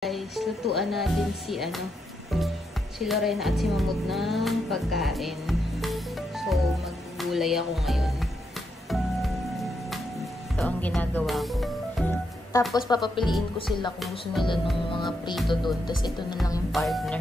Guys, lutuan natin si Lorena at si Mamud ng pagkain. So, maggulay ako ngayon. Ito ang ginagawa ko. Tapos, papapiliin ko sila kung gusto nila ng mga prito doon. Tapos, ito na lang yung partner.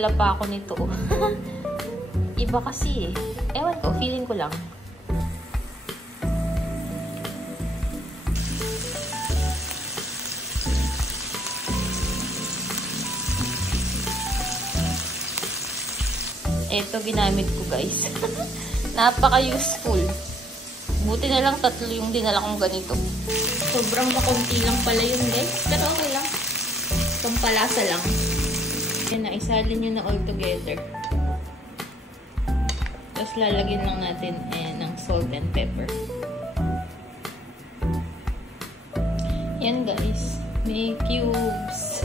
Wala pa ako nito. Iba kasi eh. Ewan ko, feeling ko lang. Ito ginamit ko guys. Napaka-useful. Buti na lang 3 yung dinala kong ganito. Sobrang makunti lang pala yun guys. Pero okay lang. Pampalasa lang. Yan na, isalin nyo na all together. Tapos lalagyan lang natin ng salt and pepper. Yan guys. May cubes.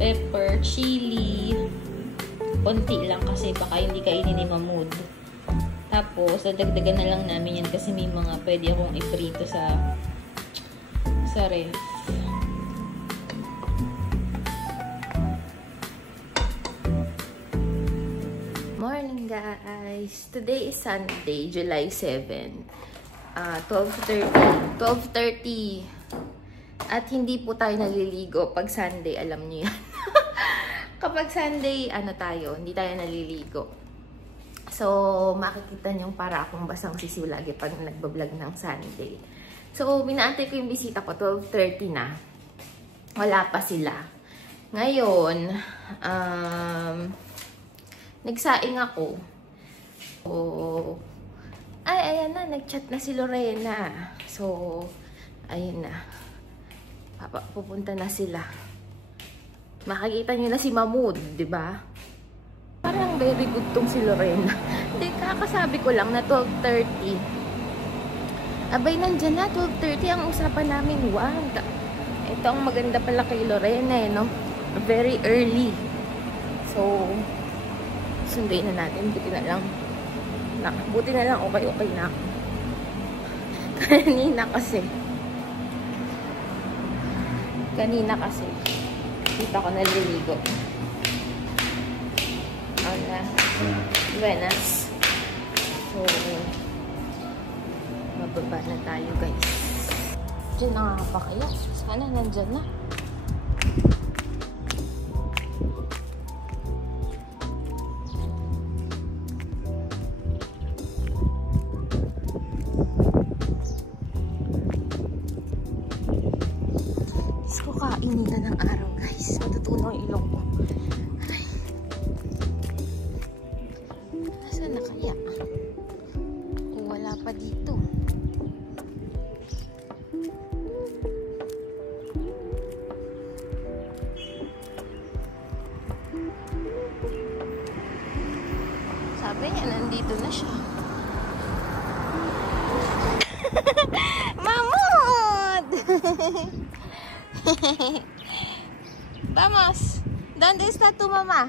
Pepper, chili. Konti lang kasi baka hindi kainin ni Mamud. Tapos, dadagdagan na lang namin yan kasi may mga pwede akong iprito sa ref. Morning guys! Today is Sunday, July 7. 12:30. At hindi po tayo naliligo pag Sunday, alam niyo yan. Kapag Sunday, hindi tayo naliligo. So, makikita nyo para akong basang sisiw lagi pag nagbablog ng Sunday. So, binaantay ko yung bisita ko, 12:30 na. Wala pa sila. Ngayon, nagsaing ako. So, ayan na, nagchat na si Lorena. So, ayan na. Pupunta na sila. Makikita nyo na si Mamud, di ba? Parang very good tong si Lorena. Hindi, kakasabi ko lang na 12:30. Abay, nandyan na, 12:30 ang usapan namin. Wow! Ito ang maganda pala kay Lorena, no? Very early. So, sunduin na natin. Buti na lang. Okay na ako. Kanina kasi. Dito ako naliligo. Hola. Buenas. So, mababa na tayo guys. Diyan na nga pa kaya. Sana nandyan na. Kainitan ng araw guys. Matutunaw yung ilong ko. Ay. Nasaan na kaya? Kung wala pa dito. Sabi niya, nandito na siya. Mamud! Vamos. ¿Dónde está tu mamá?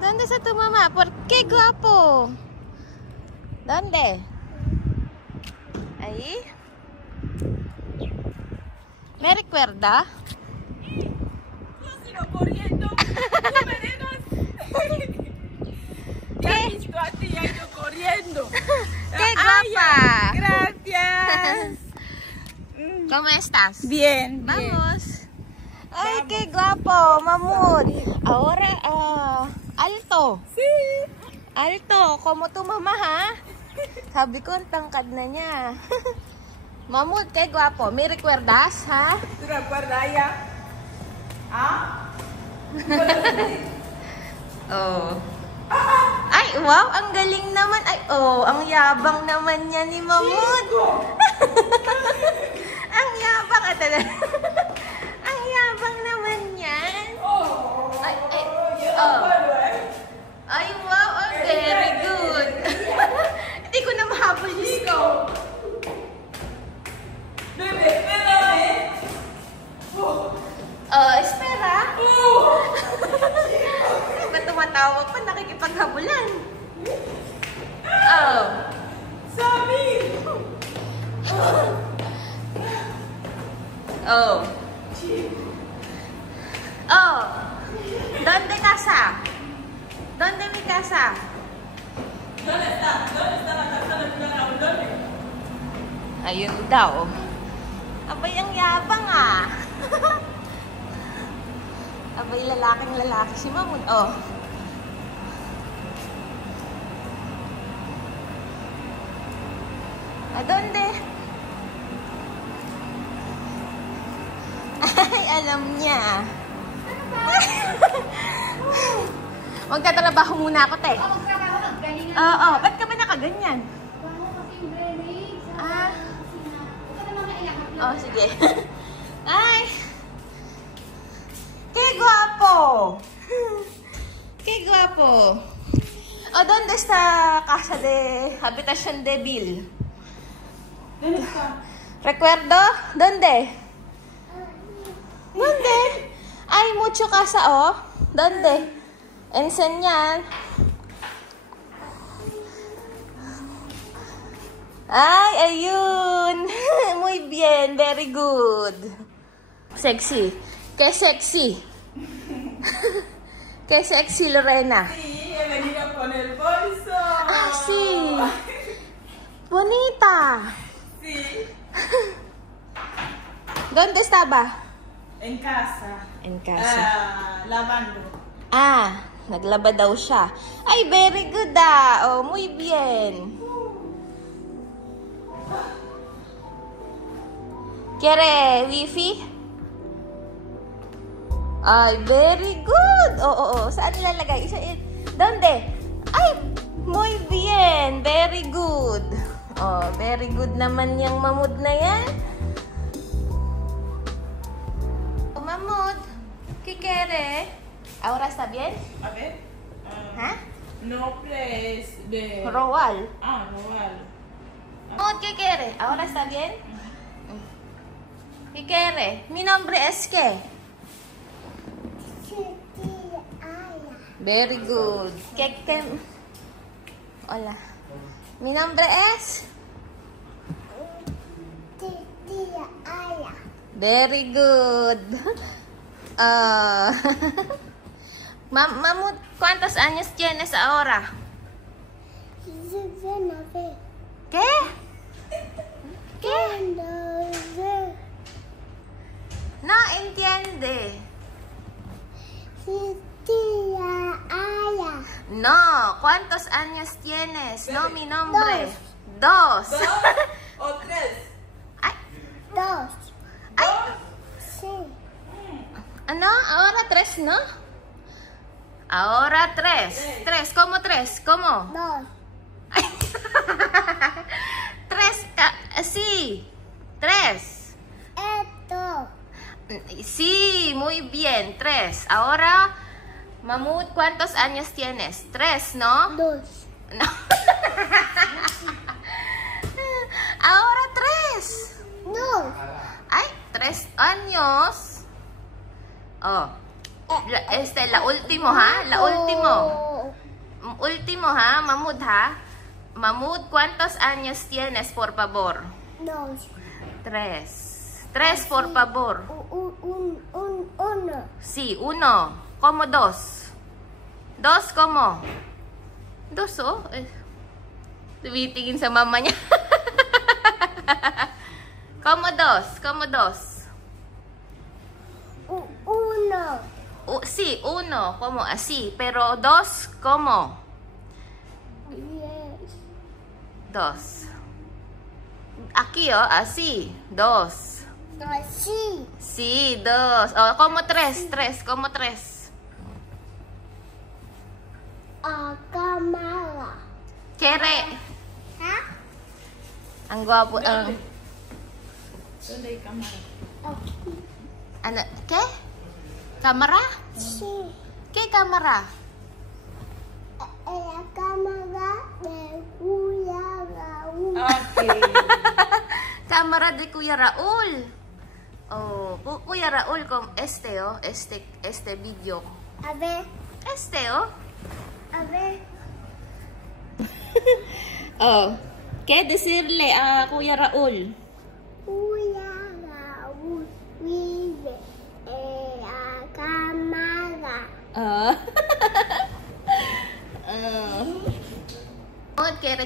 ¿Dónde está tu mamá? ¿Por qué guapo? ¿Dónde? Ahí. ¿Me recuerda? Yo sigo corriendo. ¿Tú me dejas? Ya he visto a ti, ya he ido corriendo. ¡Qué guapa! Gracias. ¿Cómo estás? Bien, Vamos. Ay, qué guapo, Mamud. Ahora, alto. Sí. Alto, como tu mamá, ha? Sabi ko, ang tangkad na niya. Mamud, qué guapo. ¿Me recuerdas, ha? ¿Tú recuerdas ella? ¿Ah? Oh. Ay, wow, ang galing naman. Ay, oh, ang yabang naman niya ni Mamud. Ang yabang talaga. Ang yabang naman yan. Ay, oh. Ay, wow, oh, very good. Hindi ko na mahabol yung scope. Bebe, espérame. Espera. Ba't tumatawa pa? Nakikipaghabulan. Oh. Sabi! Oh. Oh, ¿dónde casa? ¿Dónde mi casa? ¿Dónde está? ¿Dónde está la casa de Clara? ¿Dónde? Ayun daw. Abay, ang yabang ah. Abay, lalaking lalaki si Mamut. Oh. ¿Dónde? Ay, alam niya. Magtatrabaho muna ako, te. Magtrabaho, maggalingan. Oo, ba't ka ba nakaganyan? Bahala kasi yung break. Ah. Huwag ka naman kailangan. Oh, sige. Ay! ¡Qué guapo! ¡Qué guapo! Oh, ¿dónde está casa de habitación de Bill? ¿Dónde está? ¿Recuerdo? ¿Dónde? ¿Dónde? Hay mucho casa, oh. ¿Dónde? Enseñar. Ay, ayun. Muy bien, very good. Sexy. Qué sexy. Qué sexy, Lorena. Sí, he venido con el bolso. Ah, sí. Bonita. Sí. ¿Dónde estaba? En casa. En casa. Lavando. Ah, naglaba daw siya. Ay, very good ah. Oh, muy bien. ¿Quiere wifi? Ay, very good. Oo. Saan nilalagay? ¿Dónde? Ay, muy bien. Very good. Oh, very good naman yung mamud na yan. Oh, mamud. ¿Qué quiere? ¿Ahora está bien? A ver. ¿Ah? Nombres de... Roal. Ah, Roal. Mamud, ¿qué quiere? ¿Ahora está bien? ¿Qué quiere? Mi nombre es ¿qué? Very good. ¿Qué? Hola. Mi nombre es... Very good. Mamut, ¿cuántos años tienes ahora? ¿Qué? ¿Qué? No entiende. No, ¿cuántos años tienes? No, mi nombre. Dos. ¿Dos o tres? Ay, Dos. ay. Sí. Ano? Ahora tres, ¿no? Ahora tres. Tres, ¿cómo tres? ¿Cómo? Dos. Tres, sí. Tres. Esto. Sí, muy bien, tres. Ahora, Mamut, ¿cuántos años tienes? Tres, ¿no? Dos. No. Ahora tres. Dos. Ay, 3 años. Oh. La último, ¿ha? La último. Último, ¿ha? Mamut, ¿ha? Mamut, ¿cuántos años tienes, por favor? Dos. Tres. Tres, por favor. Uno. Sí, uno. ¿Cómo dos? Dos, ¿cómo? Dos, oh. Tumitingin sa mama niya. ¿Cómo dos? ¿Cómo dos? Uno. Sí, uno. ¿Cómo? Así. Pero dos, ¿cómo? Yes. Dos. Aquí, oh. Así. Dos. Así. Sí, dos. Oh, ¿cómo tres? Tres. ¿Cómo tres? A cámara. Quiere. ¿Ah? Ang gwapo. Ang... ¿Dónde hay cámara? Aquí. Ano? ¿Qué? ¿Cámara? Sí. ¿Qué cámara? La cámara de Kuya Raúl. Okay. Cámara de Kuya Raul. Oh, Kuya Raul, con este, oh. Este video. A ver. Este, oh. A ver. Oh. ¿Qué decirle a Kuya Raul? Kuya Raúl vive.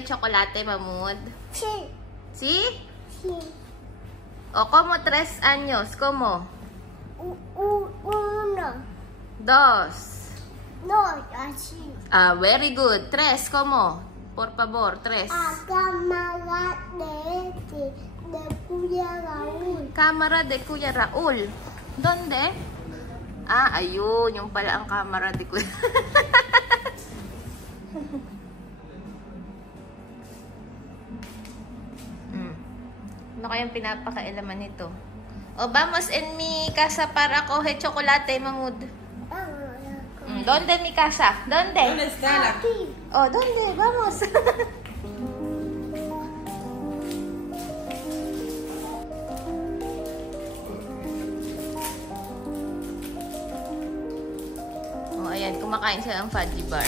chocolate, Mamud? Sí. Si? Sí. O, como 3 años? Como? Uno. 2. No, así. Ah, very good. 3, como? Por favor, 3. Cámara de Kuya Raúl. Cámara de Kuya Raúl. Donde? Ah, ayun. Yung pala ang camera de Kuya. Ano kayang pinapakailaman nito? O, vamos en mi casa para coge chocolate, Mamud. ¿Dónde mi casa? ¿Dónde? ¿Dónde está la? Aquí. Oh, ¿dónde? Vamos. Oh, ayan. Kumakain siya ng fudgy bar.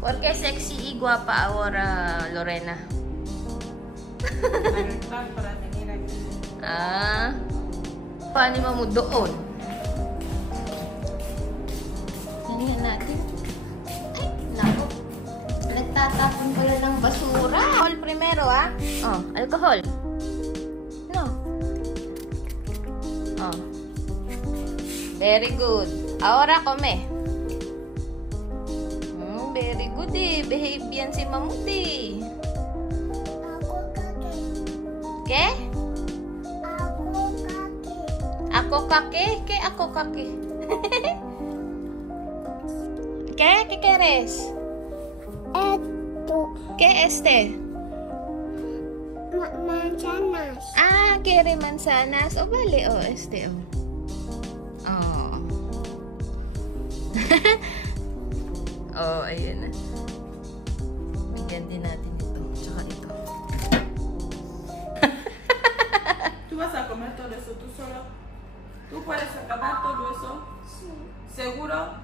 Porque sexy y guapa ahora, Lorena. Para venir aquí. Ah. Paano mo doon? Ganyan natin. Ay, naku. Nagtatapon ko yan ng basura. Alcohol primero, ah. Oh, alcohol. No. Oh. Very good. Ahora come. Very good eh. Behave yan si Mamuti. Ako kaki. ¿Qué? Ako kaki. ¿Ako kake? ¿Qué ako kake? ¿Qué? ¿Qué quieres? Esto. ¿Qué este? Manzanas. Ah, quiere manzanas. O vale, oh, este, oh. Oh. Oh, ayun na. Bigyan din natin ito. Tsaka ito. ¿Tú vas a comer todo eso tú solo? ¿Tú puedes acabar todo eso? Sí. ¿Seguro?